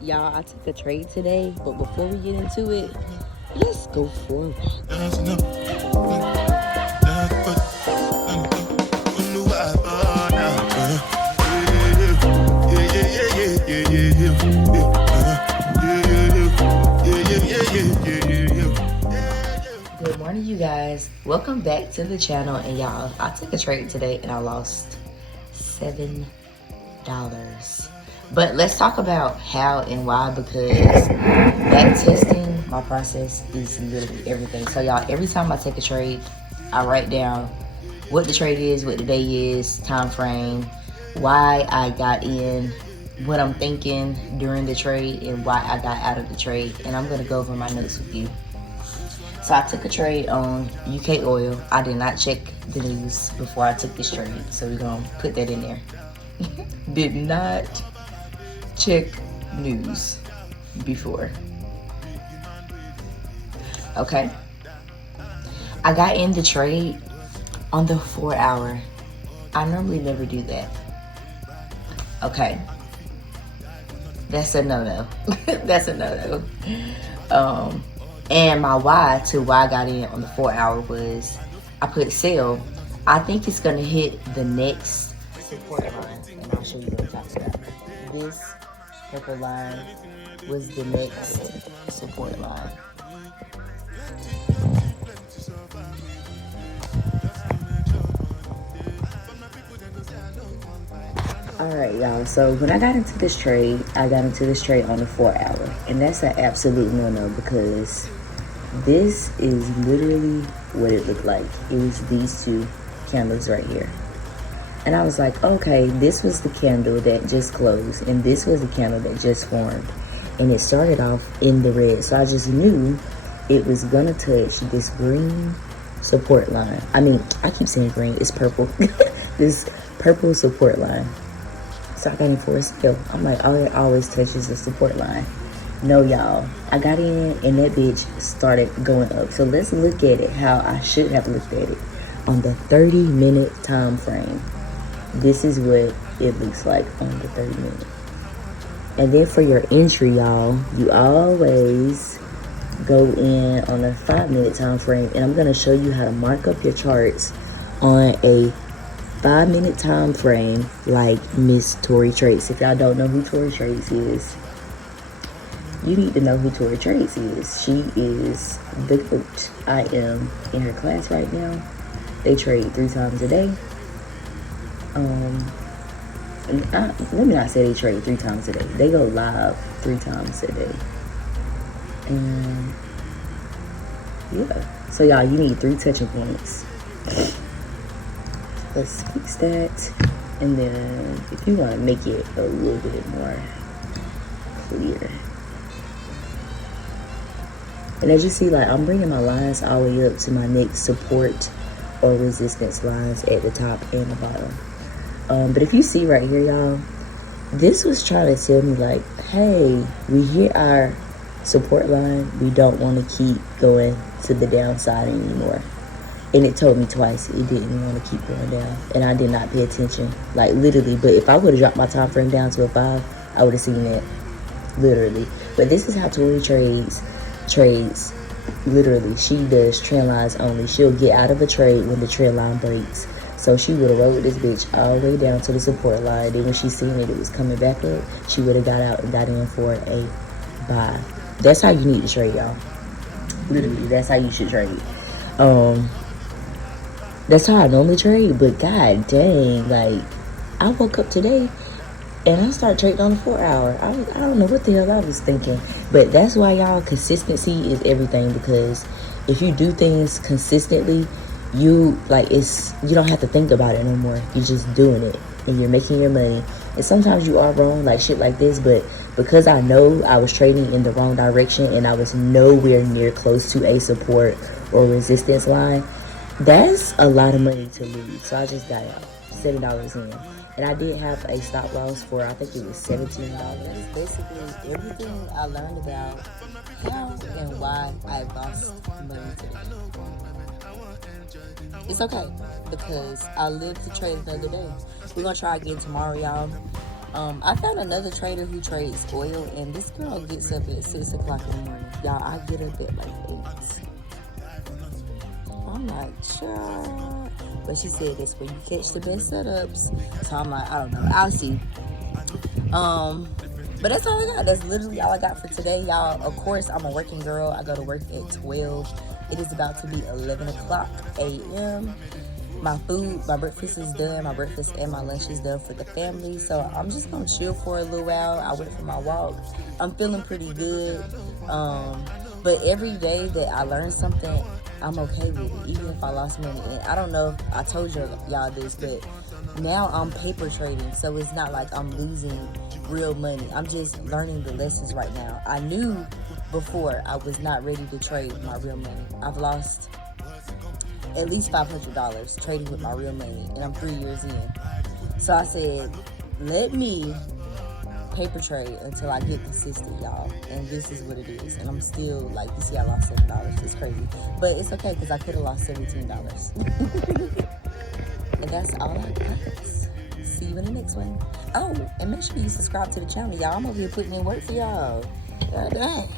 Y'all, I took a trade today, but before we get into it, let's go for a walk. Good morning, you guys. Welcome back to the channel. And y'all, I took a trade today and I lost $7. But let's talk about how and why, because back testing, my process is literally everything. So y'all, every time I take a trade, I write down what the trade is, what the day is, time frame, why I got in, what I'm thinking during the trade, and why I got out of the trade. And I'm going to go over my notes with you. So I took a trade on UK oil. I did not check the news before I took this trade. So we're going to put that in there. Did not check news before. Okay. I got in the trade on the 4 hour. I normally never do that. Okay. That's a no-no. That's a no-no. And my why I got in on the 4 hour was I put sell. I think it's gonna hit the next support line, and I'll show you what I'm talking about. This purple line was the next support line. Alright, y'all, so when I got into this trade, I got into this trade on the 4 hour, and that's an absolute no-no, because this is literally what it looked like. It was these two candles right here. And I was like, okay, this was the candle that just closed, and this was the candle that just formed. And it started off in the red. So I just knew it was gonna touch this green support line. I mean, I keep saying green, it's purple. This purple support line. So I got in for a sale. I'm like, oh, it always touches the support line. No, y'all. I got in and that bitch started going up. So let's look at it how I should have looked at it. On the 30-minute time frame, this is what it looks like on the 30-minute. And then for your entry, y'all, you always go in on a 5-minute time frame. And I'm going to show you how to mark up your charts on a 5-minute time frame like Miss Tori Trace. If y'all don't know who Tori Trace is, you need to know who Tori Trace is. She is the coach. I am in her class right now. They trade 3 times a day. Let me not say they trade 3 times a day. They go live 3 times a day. And yeah. So y'all, you need 3 touching points. Let's fix that. And then if you want to make it a little bit more clear. And as you see, like, I'm bringing my lines all the way up to my next support or resistance lines at the top and the bottom. But if you see right here, y'all, this was trying to tell me, like, hey, we hit our support line. We don't want to keep going to the downside anymore. And it told me twice it didn't want to keep going down. And I did not pay attention, like, literally. But if I would have dropped my time frame down to a 5, I would have seen that, literally. But this is how Tori trades. Literally, she does trend lines only. She'll get out of a trade when the trend line breaks. So she would have rode this bitch all the way down to the support line. Then when she seen it was coming back up, she would have got out and got in for a buy. That's how you need to trade, y'all. Literally, that's how you should trade. That's how I normally trade. But god dang, like, I woke up today and I started trading on the 4 hour. I don't know what the hell I was thinking. But that's why, y'all, consistency is everything. Because if you do things consistently, you don't have to think about it no more. You're just doing it. And you're making your money. And sometimes you are wrong, like shit like this. But because I know I was trading in the wrong direction and I was nowhere near close to a support or resistance line, that's a lot of money to lose. So I just got out. $7 in. And I did have a stop loss for, I think it was $17. Basically, everything I learned about how and why I lost money today. It's okay, because I live to trade another day. We're going to try again tomorrow, y'all. I found another trader who trades oil, and this girl gets up at 6 o'clock in the morning. Y'all, I get up at like 8. I'm like, sure. But she said that's where you catch the best setups. So I'm like, I don't know. I'll see. But that's all I got. That's literally all I got for today, y'all. Of course, I'm a working girl. I go to work at 12. It is about to be 11 o'clock a.m. My food, my breakfast is done. My breakfast and my lunch is done for the family. So I'm just going to chill for a little while. I went for my walk. I'm feeling pretty good. But every day that I learn something, I'm okay with it, even if I lost money. And I don't know if I told y'all this, but now I'm paper trading. So it's not like I'm losing real money. I'm just learning the lessons right now. I knew before I was not ready to trade my real money. I've lost at least $500 trading with my real money, and I'm 3 years in. So I said, let me paper trade until I get consistent, y'all. And this is what it is. And I'm still, like, you see I lost $7. It's crazy. But it's okay, because I could have lost $17. And that's all I got. See you in the next one. Oh, and make sure you subscribe to the channel, y'all. I'm over here putting in work for y'all. God dang.